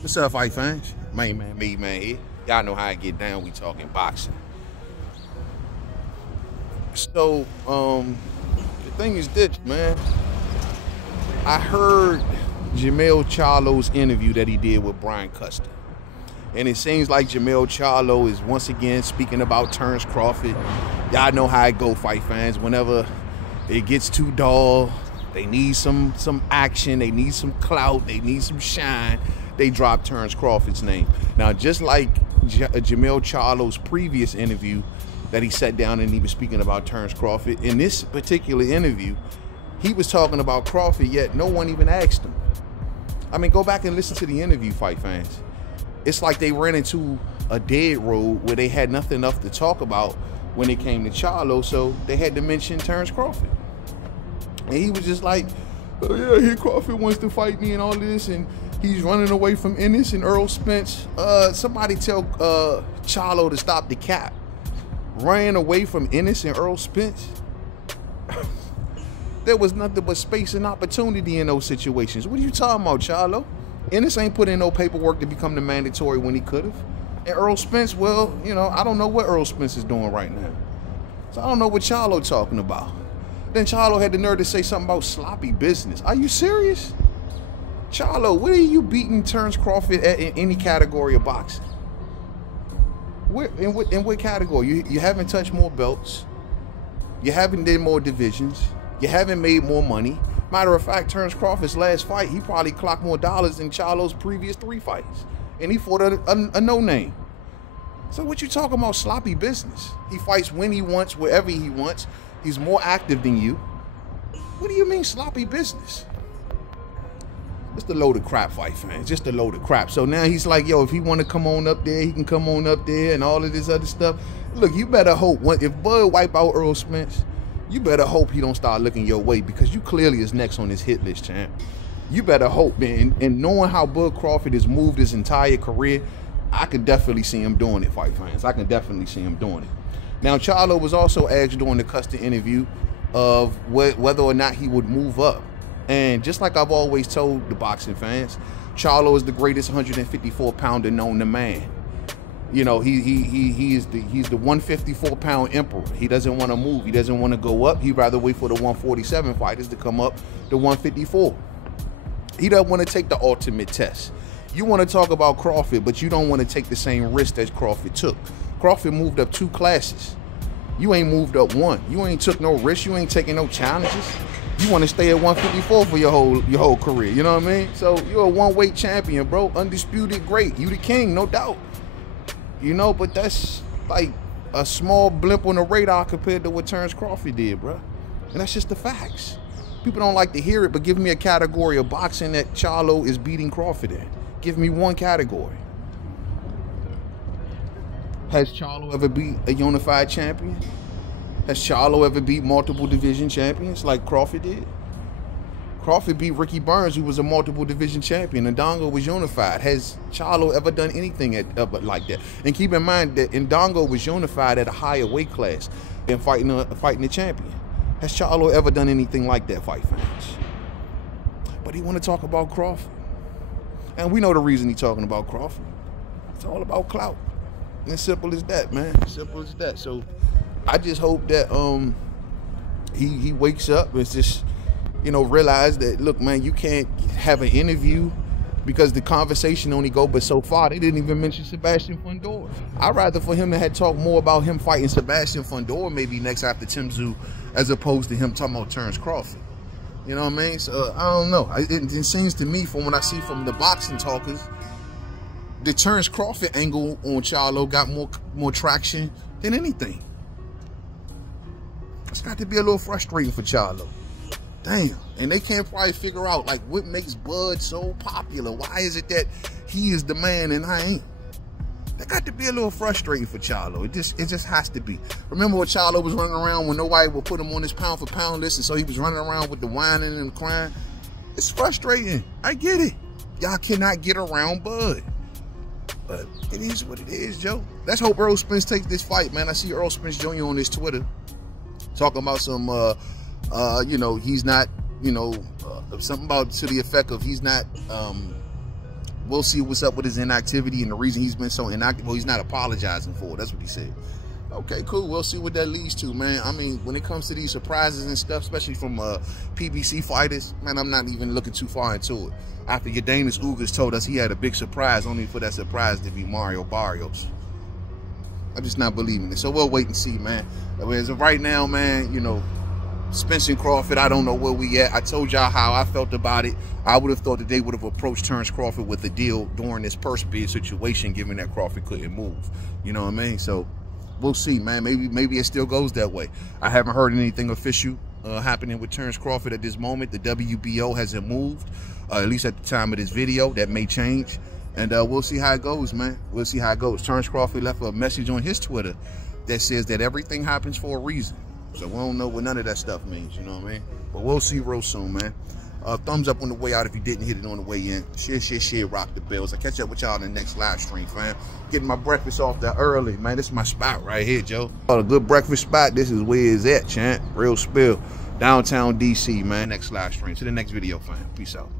What's up, fight fans? Mainman Mademan here. Y'all know how I get down. We talking boxing. So, the thing is this, man. I heard Jermell Charlo's interview that he did with Brian Custer. And it seems like Jermell Charlo is once again speaking about Terence Crawford. Y'all know how it go, fight fans. Whenever it gets too dull, they need some action, they need some clout, they need some shine, they drop Terence Crawford's name. Now, just like Jermell Charlo's previous interview that he sat down and he was speaking about Terence Crawford, in this particular interview, he was talking about Crawford, yet no one even asked him. I mean, go back and listen to the interview, fight fans. It's like they ran into a dead road where they had nothing else to talk about when it came to Charlo, so they had to mention Terence Crawford. And he was just like, oh yeah, here Crawford wants to fight me and all this, and he's running away from Ennis and Earl Spence. Somebody tell Charlo to stop the cap. Ran away from Ennis and Earl Spence? There was nothing but space and opportunity in those situations. What are you talking about, Charlo? Ennis ain't put in no paperwork to become the mandatory when he could have. And Earl Spence, well, you know, I don't know what Earl Spence is doing right now. So I don't know what Charlo talking about. Then Charlo had the nerve to say something about sloppy business. Are you serious? Charlo, where are you beating Terence Crawford at in any category of boxing? In what category? You haven't touched more belts. You haven't did more divisions. You haven't made more money. Matter of fact, Terence Crawford's last fight, he probably clocked more dollars than Charlo's previous 3 fights. And he fought a no-name. So what you talking about sloppy business? He fights when he wants, wherever he wants. He's more active than you. What do you mean sloppy business? Just a load of crap, fight fans. Just a load of crap. So now he's like, yo, if he want to come on up there, he can come on up there and all of this other stuff. Look, you better hope, if Bud wipe out Earl Spence, you better hope he don't start looking your way, because you clearly is next on his hit list, champ. You better hope, man. And knowing how Bud Crawford has moved his entire career, I could definitely see him doing it, fight fans. I can definitely see him doing it. Now, Charlo was also asked during the Custer interview of whether or not he would move up. And just like I've always told the boxing fans, Charlo is the greatest 154-pounder known to man. You know, he's the 154-pound emperor. He doesn't want to move. He doesn't want to go up. He'd rather wait for the 147 fighters to come up to 154. He doesn't want to take the ultimate test. You want to talk about Crawford, but you don't want to take the same risk that Crawford took. Crawford moved up 2 classes. You ain't moved up 1. You ain't took no risks. You ain't taking no challenges. You want to stay at 154 for your whole career. You know what I mean? So you're a one-weight champion, bro. Undisputed great. You the king, no doubt. You know, but that's like a small blimp on the radar compared to what Terence Crawford did, bro. And that's just the facts. People don't like to hear it, but give me a category of boxing that Charlo is beating Crawford in. Give me one category. Has Charlo ever beat a unified champion? Has Charlo ever beat multiple division champions like Crawford did? Crawford beat Ricky Burns, who was a multiple division champion. Ndongo was unified. Has Charlo ever done anything like that? And keep in mind that Ndongo was unified at a higher weight class than fighting a champion. Has Charlo ever done anything like that, fight fans? But he want to talk about Crawford. And we know the reason he's talking about Crawford. It's all about clout. And as simple as that, man. As simple as that. So I just hope that he wakes up and just, you know, realize that, look, man, you can't have an interview because the conversation only go but so far. They didn't even mention Sebastian Fundora. I'd rather for him to have talked more about him fighting Sebastian Fundora maybe next after Tim Tszyu, as opposed to him talking about Terence Crawford. You know what I mean? So I don't know. It seems to me, from what I see from the boxing talkers, the Terence Crawford angle on Charlo got more traction than anything. It's got to be a little frustrating for Charlo. Damn. And they can't probably figure out, like, what makes Bud so popular. Why is it that he is the man and I ain't? That got to be a little frustrating for Charlo. It just has to be. Remember when Charlo was running around when nobody would put him on his pound for pound list, and so he was running around with the whining and the crying? It's frustrating. I get it. Y'all cannot get around Bud. But it is what it is, Joe. Let's hope Earl Spence takes this fight, man. I see Earl Spence Jr. on his Twitter talking about some, you know, he's not, you know, something about to the effect of he's not we'll see what's up with his inactivity and the reason he's been so inactive. Well, he's not apologizing for it. That's what he said. Okay, cool. We'll see what that leads to, man. I mean, when it comes to these surprises and stuff, especially from PBC fighters, man, I'm not even looking too far into it. After Yordenis Ugas told us he had a big surprise, only for that surprise to be Mario Barrios. I'm just not believing it. So we'll wait and see, man. As of right now, man, you know, Spencer Crawford, I don't know where we at. I told y'all how I felt about it. I would have thought that they would have approached Terence Crawford with a deal during this purse bid situation, given that Crawford couldn't move. You know what I mean? So we'll see, man. Maybe it still goes that way. I haven't heard anything official happening with Terence Crawford at this moment. The WBO hasn't moved, at least at the time of this video. That may change. And we'll see how it goes, man. We'll see how it goes. Terence Crawford left a message on his Twitter that says that everything happens for a reason. So we don't know what none of that stuff means, you know what I mean? But we'll see real soon, man. Thumbs up on the way out if you didn't hit it on the way in. Share, rock the bells. I'll catch up with y'all in the next live stream, fam. Getting my breakfast off there early, man. This is my spot right here, Joe. A good breakfast spot. This is where it's at, champ. Real spill. Downtown DC, man. Next live stream. To the next video, fam. Peace out.